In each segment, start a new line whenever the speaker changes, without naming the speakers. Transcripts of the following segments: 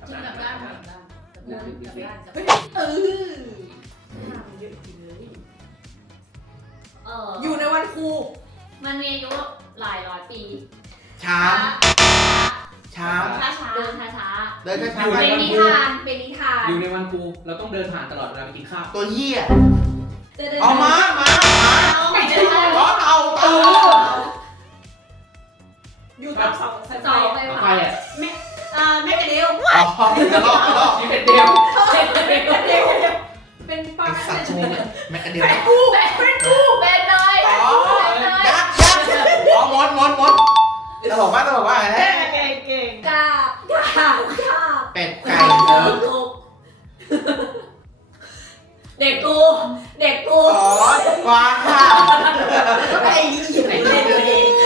จริงกลับด้านกลับด้านกลับด้านกลับด้านกลับ
เฮ้ย
ด้าน
เออเยอะจริงเลย
อยู่ในวันครู
มันมีอายุหลายร้อยปี
ช้างช้าง
ช้าเดินช้า
เดินช้า
ๆ
ๆไป
เป็น
วัน
นิ
ครู
ทานเป็นนิทาน
อยู่ในวันครูเราต้องเดินผ่านตลอดเวลาไปกินข้าว
ตัวเหี้ย
เดิน
เอามา
ไม่ใช่
อ๋อเต่า
อยู่ตามเสา
สองไป
ใคร
ผ่าน
อ่ะ
แม่กระเดียว
อ๋อกระรอกกระรอก
นี่เป็นเดียว
เป็นปลา
ไอ้สัตว์โชว์แม่กระเดียว
เป็นเลย
อ๋อยักษ์อ๋อมดตลกว่า
เก่ง
กาบ
เป็ดไก่
เด็กกู
อ๋อกวางค่ะ
ไอ้ยี่ไอ้เล่นเลย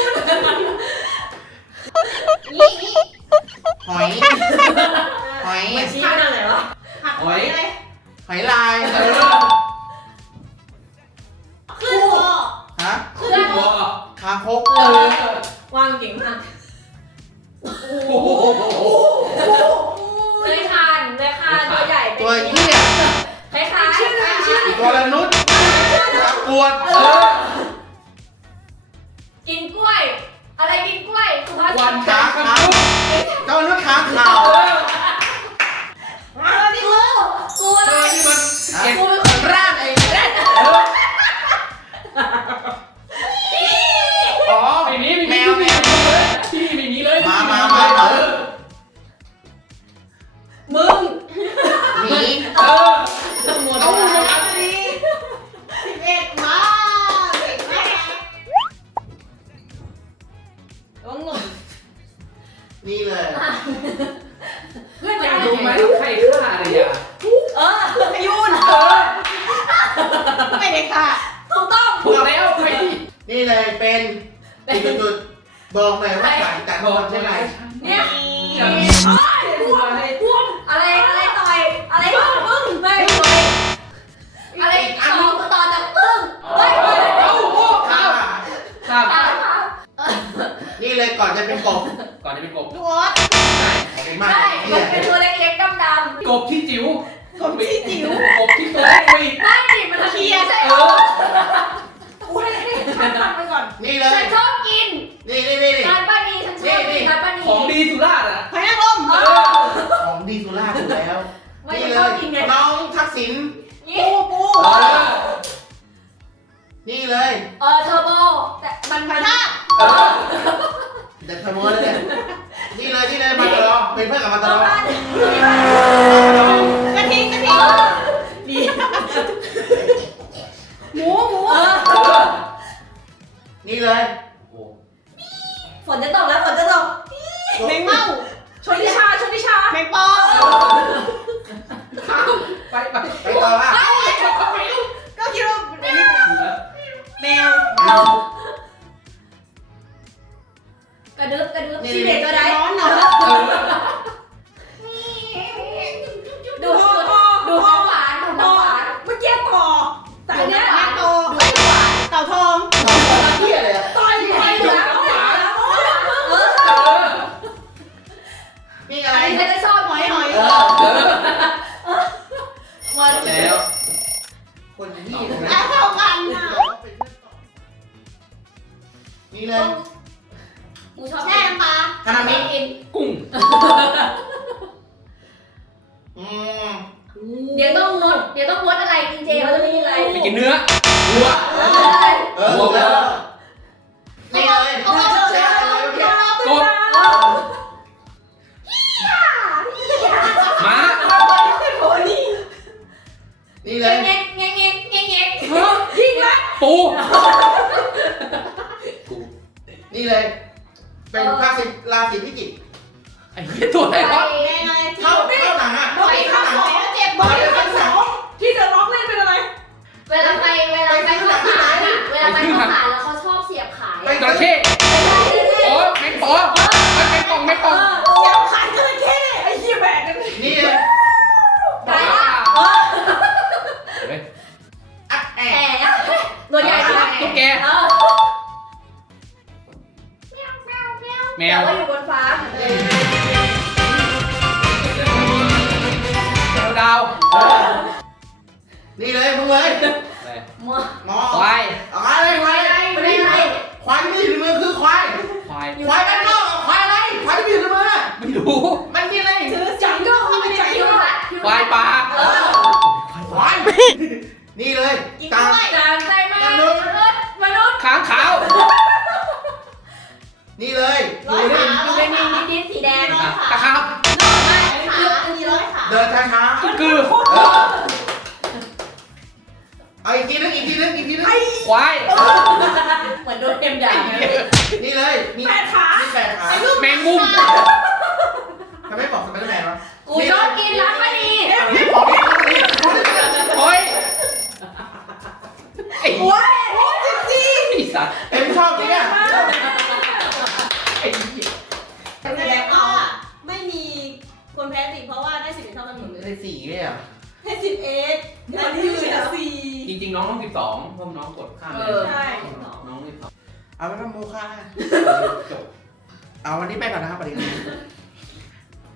หอย
มันชี้ไปทางไหนวะหักหอยอะไร
หอยลาย
ขึ้นคอ
ฮะ
เพื่อน
หัว
คางคก
วางเก่งมาก
โอ้โห
เลยคานตัวใหญ่
ตัวเหี้ย
คล้ายๆ
ตัวละนุษย์ตะกรวด
กินกล้วย อะไรกินกล้วยสุภาษิ
วัน
ต
ช้างครับ
เจ้ามนุษย์ค้างคาว
นี่กู
เออนี่มันเก็บ
กูเป็นคนร่างไอ้แรด
อ๋อ
ไม่มี
แมว
ที่ไม่มีเลย
มา
มึง
หมี
หมดเอาดี11มาเก่งมากต้องหนุ่ม
นี่เลย
เพื่อน
ไม่
กัน
รู้ไหมใครฆ่าอะไรอ่ะ
พยุนไม่ได้ค่ะ
ถูกต้อง
ถูกแล้วใครที่
นี่เลยเป็นจุดบอกหน่อยว่าสารกัดคนใช่ไหม
เนี่ยพวกอะไรต่อยอะไรพึ่งไม่ต่อยอะไรต่อจากพึ่งเฮ้ย
เอาโอ้ข้าวข้าว
นี่เลยก่อนจะเป็นกบ
ก่อนจะเป็นกบ
ดูออส
ขอบคุณมาก
ใช่
ที่
มันเป็นตัวเล็กๆดำ
กบที่จิ๋ว
กบที่จิ๋ว
กบที่ตัวเล็กกว่าอีก
ๆไม่ดิมันเคลียร์ใช่เหรอ
กูให้ข้ามไปก่อน
นี่เล
ฉั
ย
นชอบกิน
นี่
การป้านีฉันชอบกินการป้านี
ของดีสุราษฎร์อ่ะ
หอยนางรม
ของดีสุราษฎร์ถูกแล้ว
ไม่
นี่
ฉัน
เล
ชอบ
ย
กินไง
น้องทักษิณ
นี่
ปู
นี่เลย
เทอร์โบแต่มัน
หอยทาก
จะทำมือเลยนี่เลยมาตลอดเป็นเพื่อนกับมาตลอด
กระทิงดีหมู
นี่เลย
ฝนจะตกแล้วฝนจะตก
แมงเม่า
ชนทิชา
แมงปอ
ไป
ไปต่อว่า
ก็คิดว่าแมว
กระดึบชีเด็ดตัวใด
ร้อนหนอ
ดูน้ำหวานดูน้ำหวาน
เมื่อกี้ต่อแต่เนี้ยโต
ดูน้ำหวาน
เต่าทอง
เที่ยเลย
ต่อยไปแล้ว
นี่
อั
อะไร
นนี้ฉันจะชอบหอย
หอย
วัน
แล้ว
คนที่
เท่ากันน่ะ
นี่เลย
กูชอบ
แช่น้ำปลา
ฮานามิ
กิน
กุ้ง
เดี๋ยวต้องงดอะไรกินเจเขาจะไม่กินอะไร
ไปกินเนื้อวัว
บอกแล้วนี่เลย
เอามาเถอะ
กบม้า
นี่เลย
เงี้ย
ยิงละ
ปู
นี่เลย เป็นราศีพิจิก
ไอ้เหี้ยตัวอะไรวะ
แดงอะไร
เข้าหนังอ่ะ
บอยข้าวหอยเจ็บบอยข้าวสองที่เดอะล็อกเล่นเป็นอะไร
เวลาไปเข้าฐานอะเวลาไปเข้าฐานแล้วเขาชอบเสียบขาย
จระเข้โอ้แมงปอแมงป่อง
เสียบขันจระเข้ไอ้เหี้ยแบกกัน
นี่เลย
ไก่ละ
เฮ้ย
อัดแอ
แต่ตัวใหญ่มาก
ตุ๊กแก
แมว
แม
แต่
ว
ว่าอยู่บนฟ้าเหมือนเดิม
งอ
ควาย
อะไรควายอะไร
ไม่ได้ไร
ควายที่มีอยู่ในมือคือควาย
ควาย
ควายด้านนอกควายอะไรควายที่มีอยู่ในมือ
ไม่รู้
มันมีอะไร
จังก็ไม่ได้คิวละ
ควายปลา
ควายนี่เลย
กิน
ตาก
ล้วย
จานใจมากมนุษย์
ค้างขาว
นี่เลย
ร้อยขา
อยู่ในนี้นิดสีแดง
ตะครับ
มีร้อยขา
เดินช้า
คือ
ๆเอาอีกทีนึงอีกทีนึงอีกทีนึง
ควาย
เหมือนโดนเอ็มด่า
นี่เลยมี
แปดขา
มีแปดขา
แมงมุม
ทำไมบอกสไปเดอร์แมนวะ
กูชอบกินร้านมะนี
ของนี่ของนี่ของนี่
โอ้ยไอ้
โอ้ยจริง
ไอ้สัตว์
เอ็มชอบเนี่ย
ไอ้เหี้ย
แสดงว่าไม่มีคนแพ้สิเพราะว่าได้11เท่ากันหมดเลย
ได้สี่เนี่ย
ให้11อันนี้เหลือ
จริงๆน้องต้อง12เพราะน้องกดข้ามไป
4ใช่
น้อง12
เอาไปทำโมฆะ
จบ
เอาวันนี้ไปก่อนนะครับสวัสดีครับ